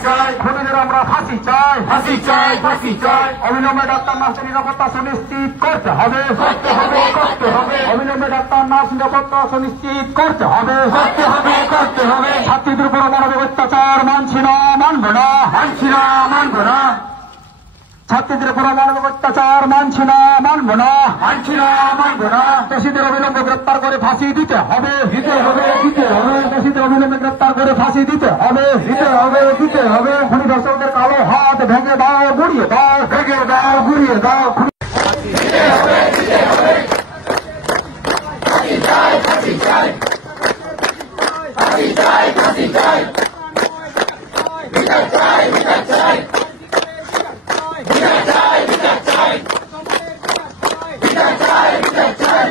খুনিদের আমরা ফাঁসি চাই, ফাঁসি চাই, ফাঁসি চাই। অবিলম্বে ডাক্তার নার্সের নিরাপত্তা সুনিশ্চিত করতে হবে, করতে হবে, করতে হবে। অবিলম্বে ডাক্তার নার্স নিরাপত্তা সুনিশ্চিত করতে হবে, করতে হবে, করতে হবে। ছাত্রীদের উপর মানবিক অত্যাচার মানছি না, মানব না, মানছি না, মানব না। ছাত্রীদের উপর মানবিক অত্যাচার মানছি না, মানব না, মানছি না, মানব না। দোষীদের অবিলম্বে গ্রেপ্তার করে ফাঁসি দিতে হবে, দিতে হবে, দিতে হবে। দোষীদের অবিলম্বে গ্রেপ্তার করে ফাঁসি দিতে হবে, দিতে হবে, দিতে হবে। খুনি দর্শকদের কালো হাত ভেঙে দাও, গুড়িয়ে দাও, ভেঙে দাও, গুড়িয়ে দাও। দিতে হবে, দিতে হবে। ফাঁসি চাই, ফাঁসি চাই, ফাঁসি চাই, ফাঁসি চাই। বিচার চাই, বিচার চাই, বিচার চাই, বিচার চাই, বিচার চাই, বিচার চাই, বিচার চাই,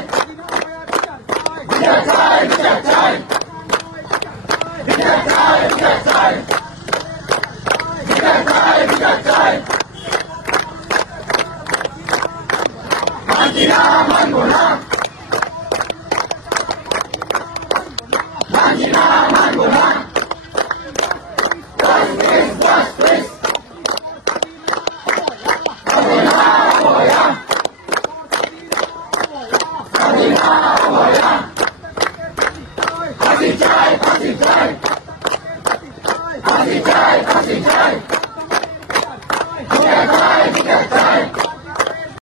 বিচার চাই, বিচার চাই, বিচার চাই, বিচার চাই, বিচার চাই। মানছি না, মানব না, মানছি না, মানব না। Justice, justice. Abina, Aboya. Abina, Aboya. ফাঁসি চাই, ফাঁসি চাই, ফাঁসি চাই, ফাঁসি চাই। বিচার চাই, বিচার চাই।